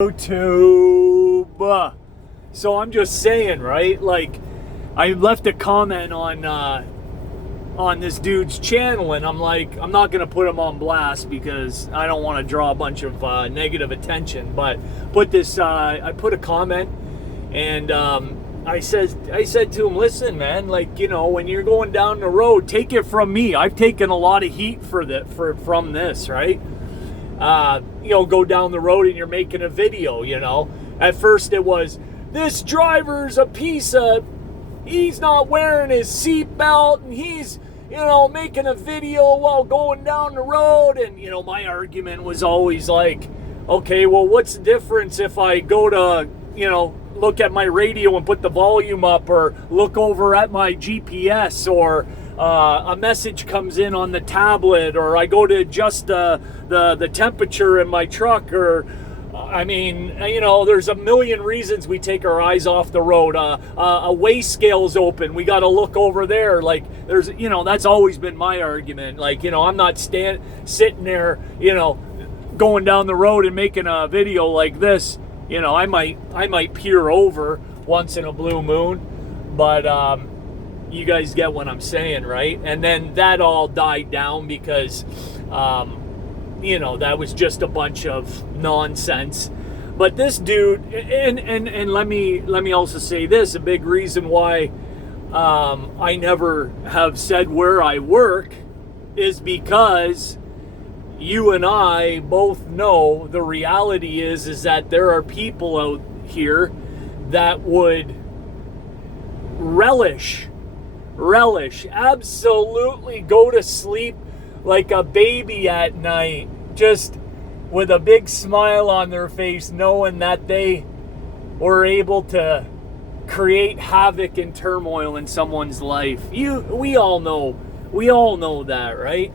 YouTube. So I'm just saying, right? Like, I left a comment on this dude's channel, and I'm like, I'm not gonna put him on blast because I don't want to draw a bunch of negative attention. But I put a comment, and I said to him, listen, man, like, you know, when you're going down the road, take it from me. I've taken a lot of heat from this, right? You know, go down the road and you're making a video, you know. At first it was, this driver's a piece of, he's not wearing his seatbelt and he's, you know, making a video while going down the road. And, you know, my argument was always like, okay, well, what's the difference if I go to, you know, look at my radio and put the volume up, or look over at my GPS, or a message comes in on the tablet, or I go to adjust the temperature in my truck, or I mean, you know, there's a million reasons we take our eyes off the road. A weigh scale's open, we got to look over there. Like, there's, you know, that's always been my argument. Like, you know, I'm not sitting there, you know, going down the road and making a video like this. You know, I might peer over once in a blue moon, but you guys get what I'm saying, right? And then that all died down because, you know, that was just a bunch of nonsense. But this dude, and let me also say this: a big reason why I never have said where I work is because you and I both know the reality is that there are people out here that would relish, absolutely go to sleep like a baby at night, just with a big smile on their face, knowing that they were able to create havoc and turmoil in someone's life. We all know that, right?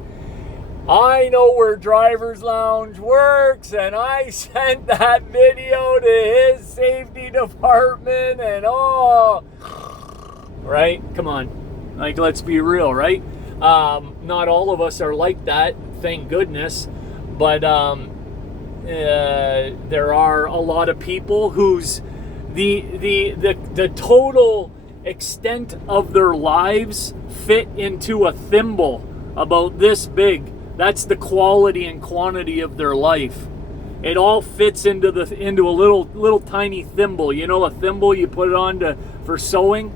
I know where Driver's Lounge works, and I sent that video to his safety department, and right? Come on. Like, let's be real, right? Not all of us are like that, thank goodness, but there are a lot of people whose the total extent of their lives fit into a thimble about this big. That's the quality and quantity of their life. It all fits into a little tiny thimble. You know, a thimble you put it on for sewing,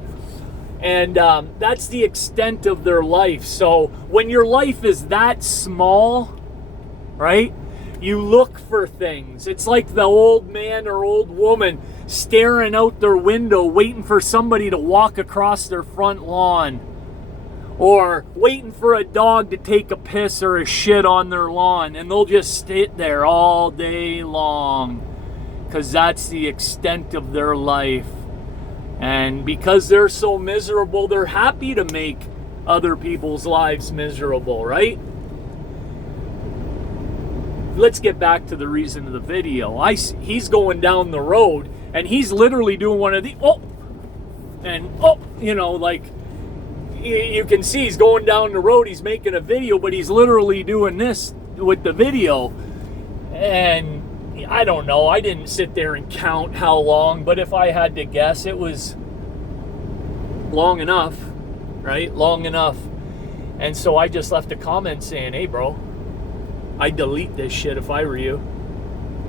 and that's the extent of their life. So when your life is that small, right? You look for things. It's like the old man or old woman staring out their window, waiting for somebody to walk across their front lawn, or waiting for a dog to take a piss or a shit on their lawn, and they'll just sit there all day long because that's the extent of their life. And because they're so miserable, they're happy to make other people's lives miserable, right? Let's get back to the reason of the video. He's going down the road, and he's literally doing one of the you know, like, you can see he's going down the road, he's making a video, but he's literally doing this with the video. And I don't know, I didn't sit there and count how long, but if I had to guess, it was long enough, right? Long enough. And so I just left a comment saying, hey bro, I'd delete this shit if I were you.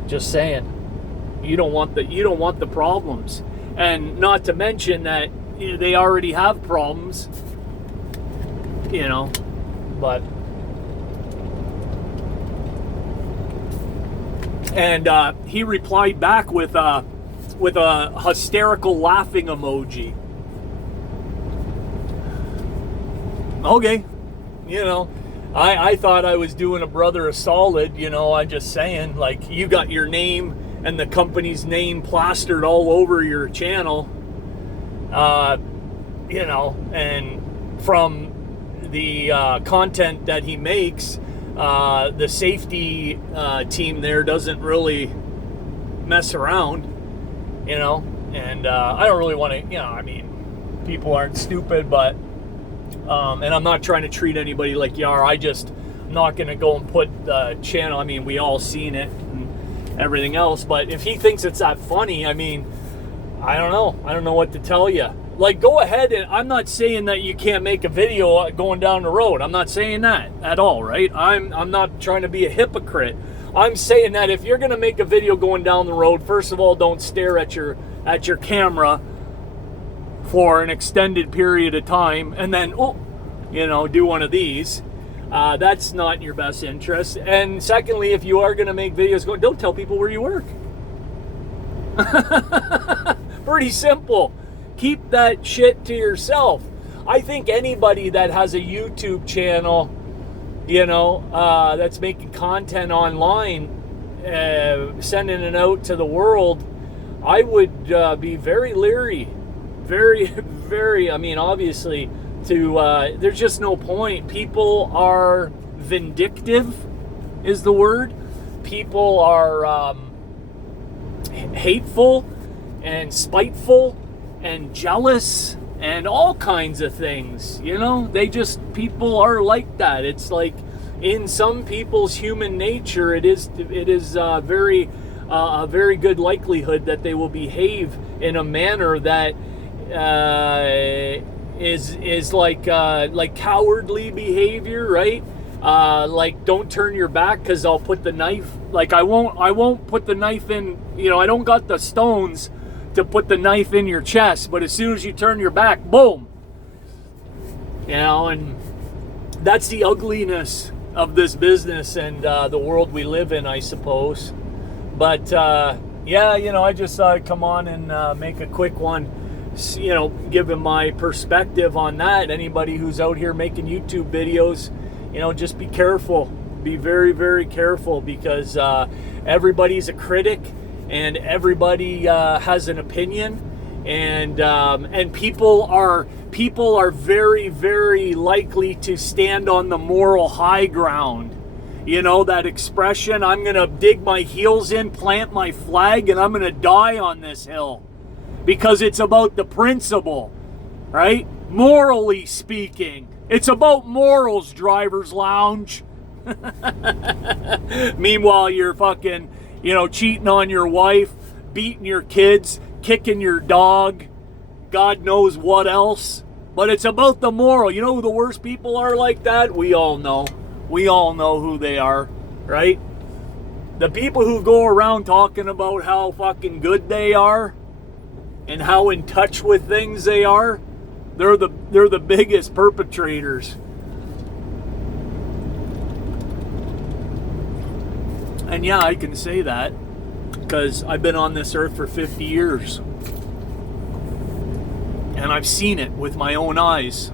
Just saying. You don't want the problems. And not to mention that they already have problems, you know. But and he replied back with a hysterical laughing emoji. Okay, you know, I thought I was doing a brother a solid, you know. I'm just saying, like, you got your name and the company's name plastered all over your channel, you know, and from the content that he makes, the safety team there doesn't really mess around, you know. And I don't really want to, you know, I mean, people aren't stupid, but and I'm not trying to treat anybody like you are. I'm not going to go and put the channel, I mean, we all seen it, and everything else. But if he thinks it's that funny, I mean, I don't know what to tell you. Like, go ahead, and I'm not saying that you can't make a video going down the road. I'm not saying that at all, right? I'm not trying to be a hypocrite. I'm saying that if you're going to make a video going down the road, first of all, don't stare at your camera for an extended period of time, and then, do one of these. That's not in your best interest. And secondly, if you are going to make videos, don't tell people where you work. Pretty simple. Keep that shit to yourself. I think anybody that has a YouTube channel, that's making content online, sending it out to the world, I would be very leery. Very, very, obviously, there's just no point. People are vindictive, is the word. People are hateful and spiteful and jealous and all kinds of things, people are like that. It's like in some people's human nature, it is a very good likelihood that they will behave in a manner that is like cowardly behavior, right? Like, don't turn your back because I'll put the knife. Like, I won't put the knife in. I don't got the stones to put the knife in your chest, but as soon as you turn your back, boom. And that's the ugliness of this business and the world we live in, I suppose. But I just thought I'd come on and make a quick one, giving my perspective on that. Anybody who's out here making YouTube videos, just be careful. Be very, very careful, because everybody's a critic and everybody has an opinion, and people are very, very likely to stand on the moral high ground. That expression, I'm gonna dig my heels in, plant my flag, and I'm gonna die on this hill, because it's about the principle, right? Morally speaking, it's about morals, driver's lounge. Meanwhile, you're fucking, cheating on your wife, beating your kids, kicking your dog, God knows what else. But it's about the moral. You know who the worst people are like that? We all know. We all know who they are, right? The people who go around talking about how fucking good they are and how in touch with things they are, they're the biggest perpetrators. And yeah, I can say that because I've been on this earth for 50 years. And I've seen it with my own eyes.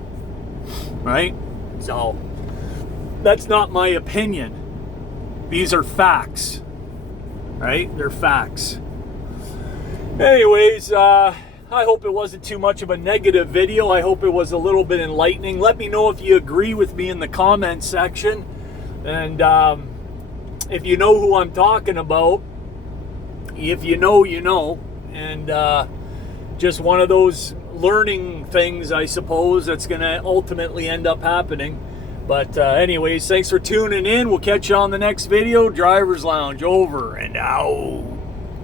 Right? So, that's not my opinion. These are facts. Right? They're facts. Anyways, I hope it wasn't too much of a negative video. I hope it was a little bit enlightening. Let me know if you agree with me in the comments section. And, if you know who I'm talking about, if you know, you know. And just one of those learning things, I suppose, that's going to ultimately end up happening. But anyways, thanks for tuning in. We'll catch you on the next video. Driver's Lounge over and out.